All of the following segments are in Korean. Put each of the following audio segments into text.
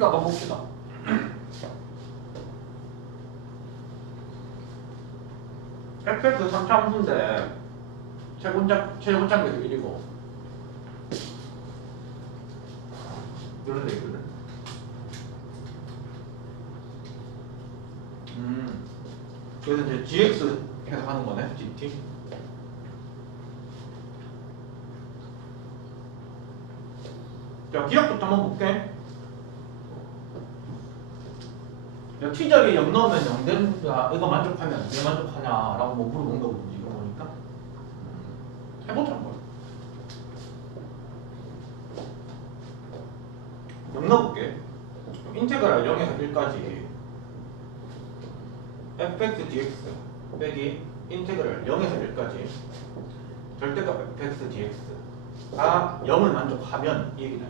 풀릴까 봐 봅시다. fx 3차 함수인데 최고장 최고장에서 1이고 이런 데 있거든. 음. 그래서 이제 gx 해석하는 거네, gt. 자, 기억부터 한번 볼게. 야, t절이 0 넣으면 0 되는 야, 이거 만족하면 왜 만족하냐라고 뭐 물어본 거거든요. 이거 보니까. 음, 해보자, 뭐. 0 넣어볼게. 인테그랄 0에서 1까지 fx dx 빼기 인테그랄 0에서 1까지 절대값 fx dx가 0을 만족하면 이 얘기다.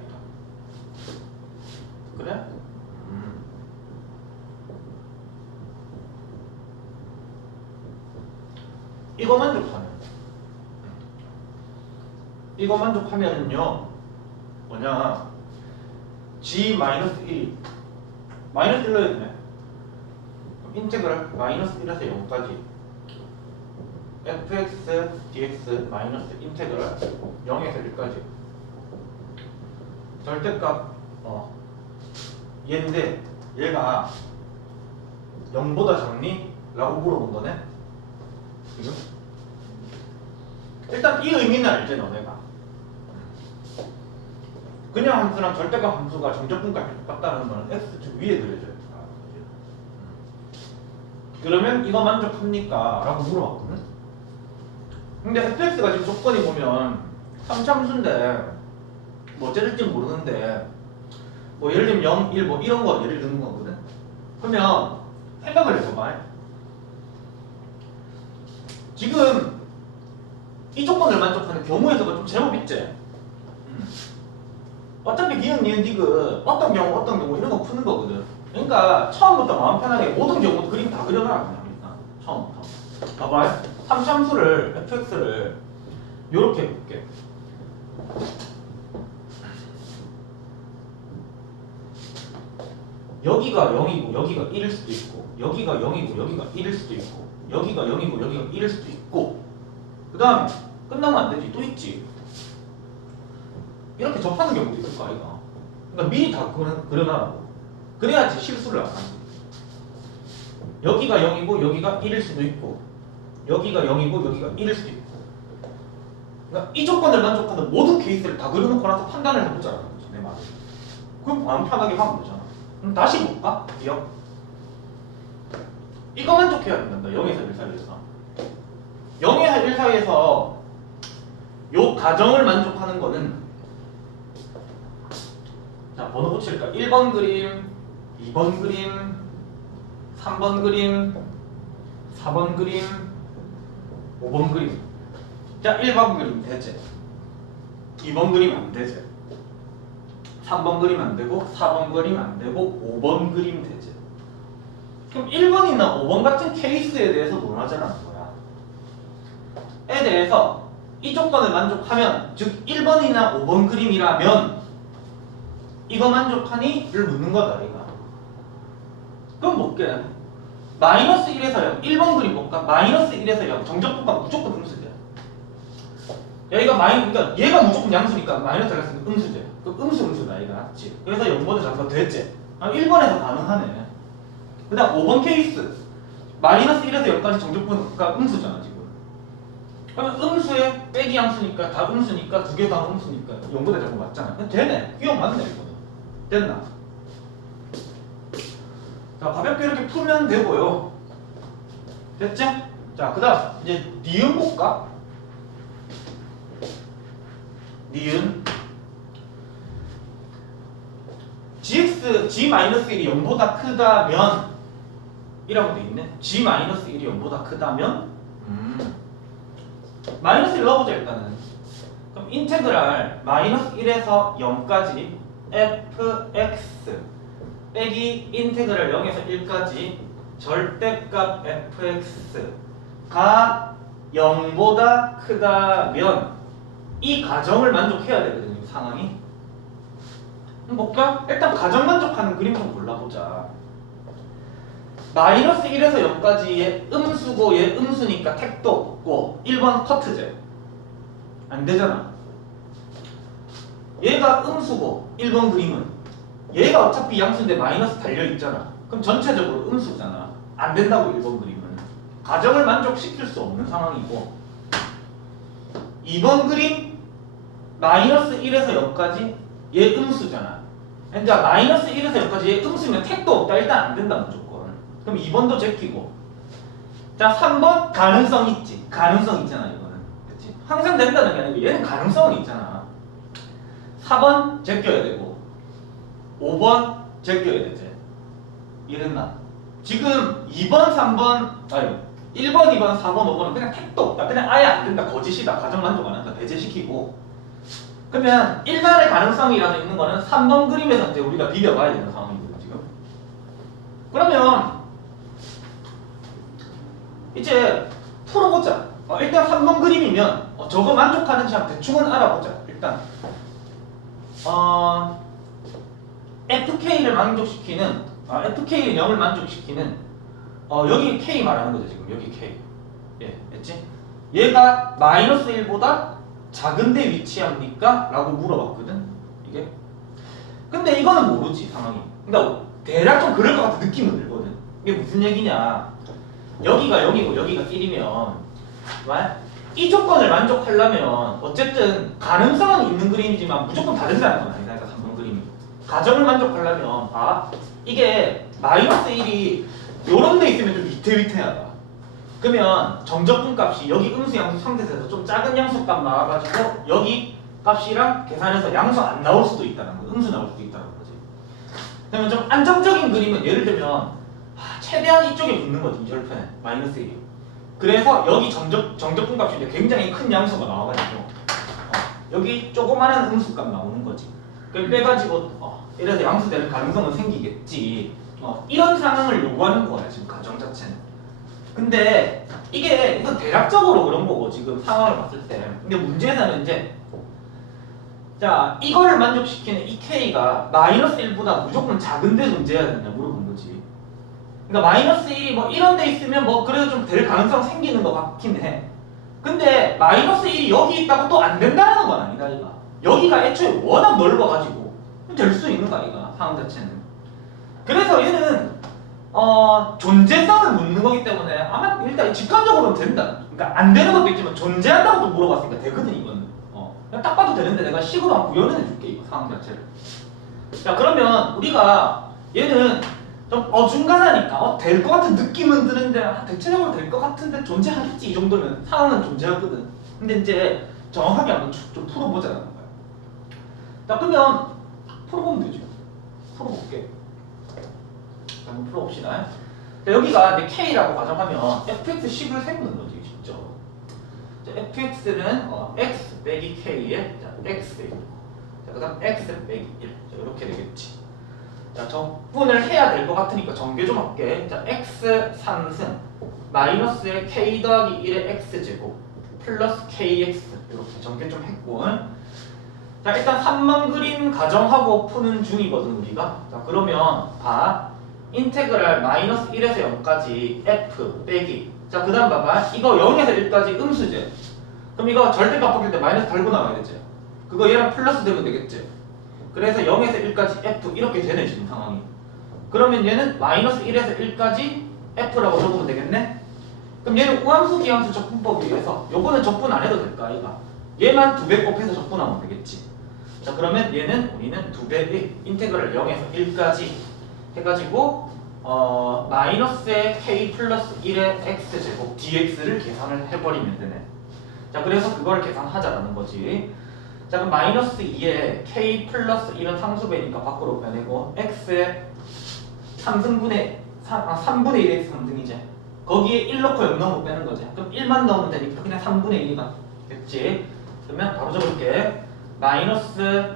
그래? 이거 만족하면. 이거 만족하면은요 뭐냐 g 마이너스 1이 마이너스 1로 했네 인테그랄 마이너스 1에서 0까지. Fx dx 마이너스 인테그랄 0에서 1까지. 절대값 어 얘인데 얘가 0보다 작니? 라고 물어본 거네. 지금 일단 이 의미는 알지 너네가. 그냥 함수랑 절대값 함수가 정적분값이 똑같다는 거는 x축 위에 그려져요. 그러면 이거 만족합니까? 라고 물어봤거든. 근데 fx가 지금 조건이 보면 3참수인데 뭐 어쩔지 모르는데 뭐 예를 들면 0, 1, 뭐 이런 거 예를 드는 거거든. 그러면 생각을 해봐봐 지금 이 조건을 만족하는 경우에서가 좀 제법 있지. 음. 어차피 기억, 니은, 디귿 어떤 경우 어떤 경우 이런 거 푸는 거거든. 그러니까 처음부터 마음 편하게 모든 경우 그림 다 그려놔라 그냥 일단. 처음부터. 봐봐. 3참수를 fx를 요렇게 해볼게. 여기가 0이고 여기가 1일 수도 있고 여기가 0이고 여기가 1일 수도 있고 여기가 0이고 여기가 1일 수도 있고 그 다음에 끝나면 안 되지. 또 있지. 이렇게 접하는 경우도 있을 거 아이가. 그러니까 미리 다 그려- 그려놔라고. 그래야지 실수를 안 하지. 여기가 0이고 여기가 1일 수도 있고 여기가 0이고 여기가 1일 수도 있고. 그러니까 이 조건을 만족하는 모든 케이스를 다 그려놓고 나서 판단을 해보자는 거지 내 말은. 그럼 마음 편하게 하면 되잖아. 그럼 다시 볼까? 기억? 이거 만족해야 된다. 0에서 1 사이에서 0에서 1 사이에서 요 가정을 만족하는 거는 자 번호 붙일까? 1번 그림 2번 그림 3번 그림 4번 그림 5번 그림. 자 1번 그림 되지 2번 그림 안 되지 3번 그림 안 되고 4번 그림 안 되고 5번 그림 되지 그럼 1번이나 5번 같은 케이스에 대해서 논하자는 거야 에 대해서 이 조건을 만족하면 즉 1번이나 5번 그림이라면 이거 만족하니? 를 묻는 거다 이거. 그럼 볼게 마이너스 1에서 0 1번 그림 볼까? 마이너스 1에서 0 정적분값 무조건 음수돼 여기가 마이 그러니까 얘가 무조건 양수니까 마이너스 갔으니까 음수제 그 음수 음수다 이거. 맞지? 그래서 0보다 작은 거 됐지 아, 1번에서 가능하네. 그 다음 5번 케이스. 마이너스 1에서 0까지 정적분값 음수잖아 지금 그러면 음수에 빼기 양수니까 다 음수니까 두 개 다 음수니까. 0보다 작은 거 맞잖아 그럼 되네. 기억 맞네 이거는. 됐나? 자 가볍게 이렇게 풀면 되고요. 됐지? 자 그 다음 이제 니은 볼까? 니은. gx g-1이 0보다 크다면 이라고 돼 있네. g-1이 0보다 크다면 음. 마이너스 1 넣어보자 일단은 그럼 인테그랄 마이너스 1에서 0까지 fx 빼기 인테그랄 0에서 1까지 절대값 fx가 0보다 크다면 이 가정을 만족해야 되거든요 상황이 볼까? 일단 가정 만족하는 그림 좀 골라보자. 마이너스 1에서 0까지 얘 음수고 얘 음수니까 택도 없고 1번 커트제. 안 되잖아. 얘가 음수고 1번 그림은 얘가 어차피 양수인데 마이너스 달려있잖아. 그럼 전체적으로 음수잖아. 안 된다고 1번 그림은. 가정을 만족시킬 수 없는 상황이고 2번 그림 마이너스 1에서 0까지 얘 음수잖아. 그러니까 마이너스 1에서 0까지 얘 음수면 택도 없다. 일단 안 된다 무조건. 그럼 2번도 제끼고. 자 3번 가능성 있지. 가능성 있잖아 이거는. 그렇지? 항상 된다는 게 아니고 얘는 가능성은 있잖아. 4번 제껴야 되고 5번 제껴야 되지. 이랬나? 지금 2번, 3번, 아니 1번, 2번, 4번, 5번은 그냥 택도 없다. 그냥 아예 안 된다. 거짓이다. 가정 만족 안 한다. 배제시키고. 그러면 일반의 가능성이라도 있는 거는 3번 그림에서 이제 우리가 비벼봐야 되는 상황이거든 지금. 그러면 이제 풀어보자. 어, 일단 3번 그림이면 어, 저거 만족하는지 한번 대충은 알아보자. 일단 어, FK를 만족시키는 아, FK를 0을 만족시키는 어, 여기 K 말하는 거죠 지금 여기 K 예, 됐지? 얘가 마이너스 1보다 작은데 위치합니까? 라고 물어봤거든 이게 근데 이거는 모르지 상황이 그러니까 대략 좀 그럴 것 같은 느낌은 들거든 이게 무슨 얘기냐 여기가 0이고 여기가 1이면 이 조건을 만족하려면 어쨌든 가능성은 있는 그림이지만 무조건 다 된다는 건 아니다. 그러니까 3번 그림이. 가정을 만족하려면 아 이게 마이너스 1이 요런 데 있으면 좀 위태위태하다. 그러면 정적분 값이 여기 음수 양수 상태에서 좀 작은 양수 값 나와가지고 여기 값이랑 계산해서 양수 안 나올 수도 있다는 거. 음수 나올 수도 있다는 거지. 그러면 좀 안정적인 그림은 예를 들면 아, 최대한 이쪽에 붙는 거지 이 절편에 마이너스 1이. 그래서 여기 정적, 정적분 값인데 굉장히 큰 양수가 나와가지고 어, 여기 조그마한 음수값 나오는 거지. 그걸 빼가지고 어, 이래서 양수될 가능성은 생기겠지. 어, 이런 상황을 요구하는 거야 지금 가정 자체는. 근데 이게 이건 대략적으로 그런 거고 지금 상황을 봤을 때. 근데 문제에서는 이제 자 이거를 만족시키는 이 K가 마이너스 1보다 무조건 작은 데 존재해야 되냐 거지 그러니까 마이너스 1이 뭐 이런 데 있으면 뭐 그래도 좀 될 가능성 생기는 것 같긴 해. 근데 마이너스 1이 여기 있다고 또 안 된다는 건 아니다 이가. 여기가 애초에 워낙 넓어가지고 될 수 있는 거 아이가 상황 자체는. 그래서 얘는 어 존재성을 묻는 거기 때문에 아마 일단 직관적으로는 된다. 그러니까 안 되는 것도 있지만 존재한다고도 물어봤으니까 되거든 이거는. 어 그냥 딱 봐도 되는데 내가 식으로 한번 구현을 해줄게 이거 상황 자체를. 자 그러면 우리가 얘는 좀 어중간하니까 어, 될 것 같은 느낌은 드는데 아, 대체적으로 될 것 같은데 존재하겠지 이 정도면 상황은 존재하거든. 근데 이제 정확하게 한번 좀, 좀 풀어보자는 거야. 자 그러면 풀어보면 되죠. 풀어볼게. 자, 한번 풀어봅시다. 자, 여기가 이제 K라고 가정하면 fx 10을 세우는 거지 직접. 자, fx는 어, x 빼기 k에 자, x 자, 그 다음 x 빼기 1 자, 이렇게 되겠지 자, 적분을 해야 될 것 같으니까 전개 좀 할게. 자, x 3승 마이너스의 k 더하기 1의 x 제곱 플러스 kx 이렇게 전개 좀 했고. 자, 일단 3번 그림 가정하고 푸는 중이거든 우리가. 자, 그러면 봐. 인테그랄 마이너스 1에서 0까지 f 빼기. 자, 그다음 봐봐. 이거 0에서 1까지 음수제. 그럼 이거 절대값 바뀔 때 마이너스 달고 나와야 되지. 그거 얘랑 플러스 되면 되겠지. 그래서 0에서 1까지 f 이렇게 되네 지금 상황이. 그러면 얘는 마이너스 1에서 1까지 f라고 적으면 되겠네? 그럼 얘는 우함수 기함수 적분법에 의해서 요거는 적분 안 해도 될까 얘가 얘만 두 배 곱해서 적분하면 되겠지. 자 그러면 얘는 우리는 두 배의 인테그랄 0에서 1까지 해가지고 어 마이너스의 k 플러스 1의 x 제곱 dx를 계산을 해버리면 되네. 자 그래서 그걸 계산하자라는 거지 자 그럼 마이너스 2에 k 플러스 1은 상수배니까 밖으로 빼내고 x에 3승분의 3, 아, 3분의 1의 3등이지. 거기에 1 넣고 0 넣으면 빼는 거지. 그럼 1만 넣으면 되니까 그냥 3분의 1가 됐지. 그러면 바로 적을게. 마이너스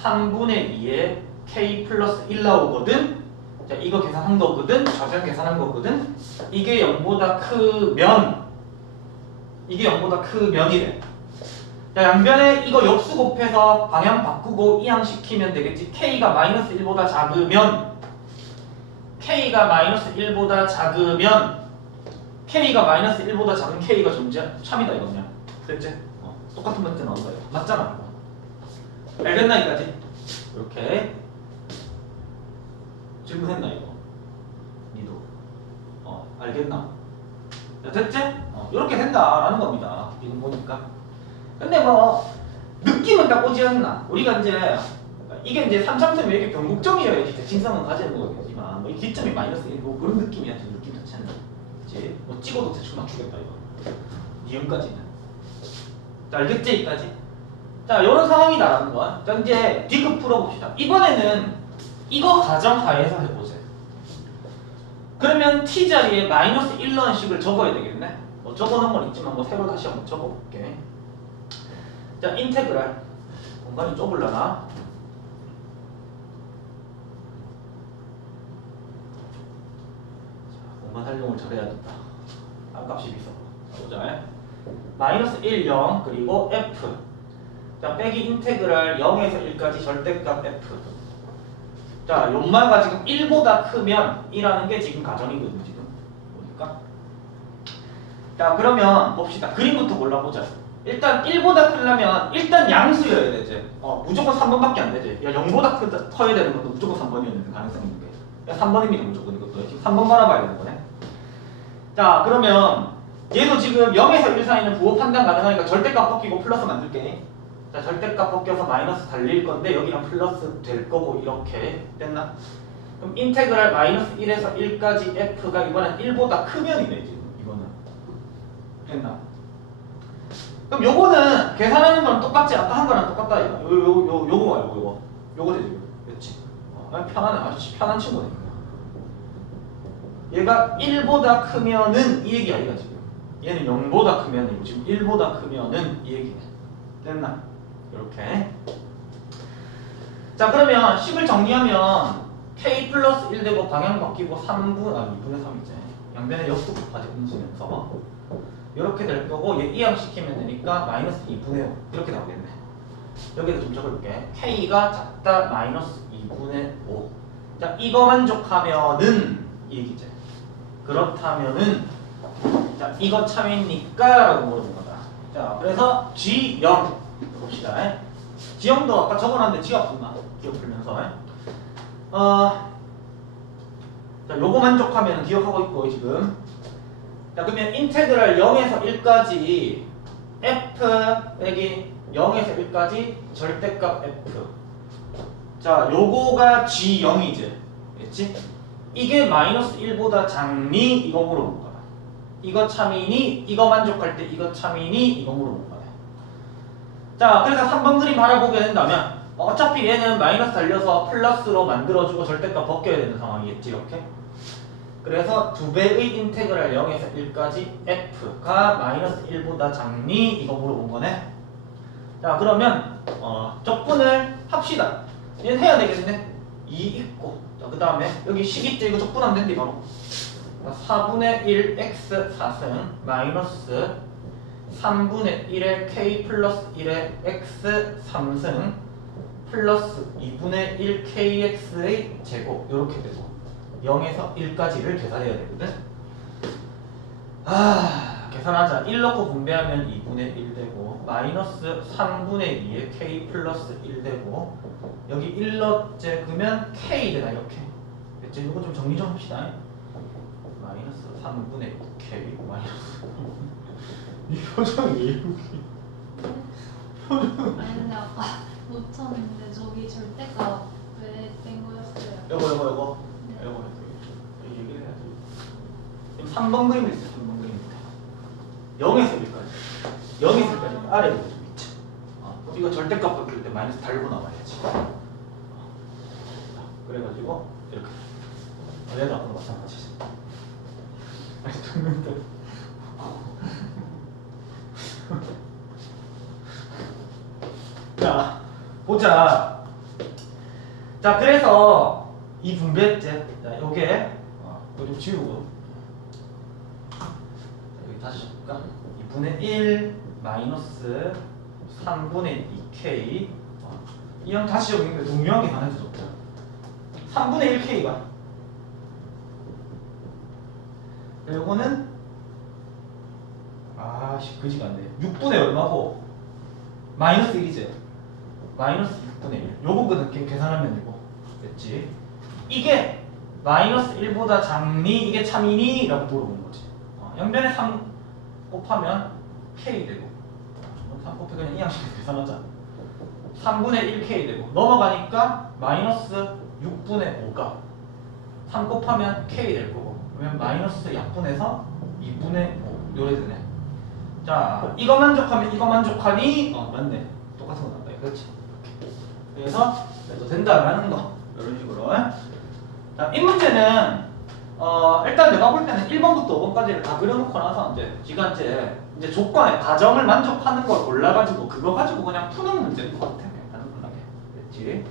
3분의 2에 k 플러스 1 나오거든. 자 이거 계산한 거거든. 좌변 계산한 거거든. 이게 0보다 크면 이게 0보다 크면이래 자, 양변에 이거 역수 곱해서 방향 바꾸고 이항시키면 되겠지. k가 마이너스 1보다 작으면 k가 마이너스 1보다 작으면 k가 마이너스 1보다 작은 k가 존재 참이다 이거 그냥. 됐지? 어, 똑같은 문제 나온 거예요. 맞잖아. 이거. 알겠나 이까지? 이렇게 질문했나 이거? 니도 어 알겠나? 자, 됐지? 어, 이렇게 된다라는 겁니다. 지금 보니까. 근데 뭐 느낌은 딱 오지 않나? 우리가 이제 이게 이제 삼창점이 이렇게 변곡점이어야지 대칭성은 가지는 거겠지만 뭐이 기점이 마이너스 1, 뭐 그런 느낌이야 좀 느낌 자체는 그치? 뭐 찍어도 대충 맞추겠다 이거 이음까지는 자 알겠지 여기까지? 자 이런 상황이다라는 거야 자 이제 D급 풀어봅시다 이번에는 이거 가정하에서 해보자 그러면 t 자리에 마이너스 1 넣은 식을 적어야 되겠네. 뭐 적어놓은 건 있지만 뭐 새로 다시 한번 적어볼게. 자, 인테그랄. 공간이 좁을라나? 자, 공간 활용을 잘해야겠다. 아, 값이 비싸. 자, 보자. 마이너스 1, 0 그리고 f. 자, 빼기 인테그랄 0에서 1까지 절대값 f. 자, 연마가 지금 1보다 크면 1하는 게 지금 가정이거든요, 지금. 보니까. 자, 그러면 봅시다. 그림부터 골라보자. 일단 1보다 크려면 일단 양수여야 되지. 어, 무조건 3번밖에 안 되지. 야, 0보다 크다, 커야 되는 것도 무조건 3번이었는데, 가능성이 있는 게. 야, 3번입니다, 무조건 이것도. 지금 3번 바라봐야 되는 거네. 자, 그러면 얘도 지금 0에서 1 사이는 부호 판단 가능하니까 절대값 벗기고 플러스 만들게. 자, 절대값 벗겨서 마이너스 달릴 건데 여기랑 플러스 될 거고 이렇게 됐나? 그럼 인테그랄 마이너스 1에서 1까지 f가 이번엔 1보다 크면이네 지금 이거는 됐나? 그럼 요거는 계산하는 거랑 똑같지? 아까 한 거랑 똑같다. 요, 요, 요, 요거 말고 요거. 요거 되지 이거 그렇지? 어, 아니, 편하네 아주 편한 친구네 얘가 1보다 크면은 이 얘기 아니야 지금. 얘는 0보다 크면 이고 지금 1보다 크면은 이 얘기네. 됐나? 이렇게. 자 그러면 10을 정리하면 k 플러스 1 되고 방향 바뀌고 3분 아 2분의 3이지 양변에 역수 곱하지 음수면서 이렇게 될 거고 얘 이항시키면 되니까 마이너스 2분의 5 이렇게 나오겠네. 여기다 좀 적어볼게. K가 작다 마이너스 2분의 5자 이거 만족하면은 이 얘기지 그렇다면은 자 이거 참이니까 라고 물어본 거다. 자 그래서 G0 봅시다. G형도 아까 적어놨는데 G가 없나? 기억 풀면서. 어, 자 요거 만족하면 기억하고 있고 지금 자 그러면 인테그랄 0에서 1까지 f 빼기 0에서 1까지 절대값 f 자 요거가 g0이지 그렇지? 이게 마이너스 1보다 작니? 이거 물어본 거다 이거 참이니? 이거 만족할 때 이거 참이니? 이거 물어본 거다 자 그래서 3번 그림 바라보게 된다면 어차피 얘는 마이너스 달려서 플러스로 만들어주고 절대값 벗겨야 되는 상황이겠지 이렇게 그래서 두 배의 인테그랄 0에서 1까지 f가 마이너스 1보다 작니? 이거 물어본 거네. 자 그러면 어, 적분을 합시다. 얘는 해야 되겠네. 2 있고 자, 그 다음에 여기 12째 이거 적분하면 된디 바로 4분의 1 x 4승 마이너스 3분의 1의 k 플러스 1의 x 3승 플러스 2분의 1 kx의 제곱 이렇게 되고 0에서 1까지를 계산해야 되거든. 아, 계산하자. 1 넣고 분배하면 2분의 1 되고 마이너스 3분의 2에 k 플러스 1 되고 여기 1 넣제 그러면 k 되나 이렇게. 됐죠? 이거 좀 정리 좀 합시다. 마이너스 3분의 k 마이너스 이 표정이 이렇게 아니 근데 아까 못 쳤는데 저기 절대값 왜뺀 거였어요? 여보 여보 여보 네. 여보 여기 얘기를 해야지. 지금 3번 그림 있어 3번 그림 밑에 0에서 1까지. 0에서 1까지. 아래로 좀 밑에. 어, 이거 절대값 바뀔 때 마이너스 달고 나와야지. 어. 자, 그래가지고 이렇게. 어, 얘도 아까 마찬가지지. 아니 듣는데. 자 보자. 자 그래서 이 분배제 자 요게 어, 이거 좀 지우고. 자, 여기 다시 적을까? 2분의 1 마이너스 3분의 2k 어, 이형 다시 적용해 동일한 계산해도 좋다 3분의 1k가. 요거는 아씨 그지가 않네. 6분의 얼마고? 마이너스 1이지? 마이너스 6분의 1 요거 그 계- 계산하면 되고. 됐지 이게 마이너스 1보다 작니 이게 참이니? 라고 물어보는 거지. 어, 양변에 3 곱하면 k 되고 3 곱해 그냥 이 양식으로 계산하자. 3분의 1k 되고 넘어가니까 마이너스 6분의 5가 3 곱하면 k 될 거고 그러면 마이너스 약분해서 2분의 5 요래 되네. 자 이거 만족하면 이거 만족하니? 어 맞네. 똑같은 거 나온다 그렇지. 그래서 그래도 된다라는 거. 이런 식으로 자, 이 문제는 어, 일단 내가 볼 때는 1번부터 5번까지를 다 그려놓고 나서 이제 지가 이제 이제 조건에 가정을 만족하는 걸 골라가지고 그거 가지고 그냥 푸는 문제인 것 같아. 그냥 단순하게. 그렇지?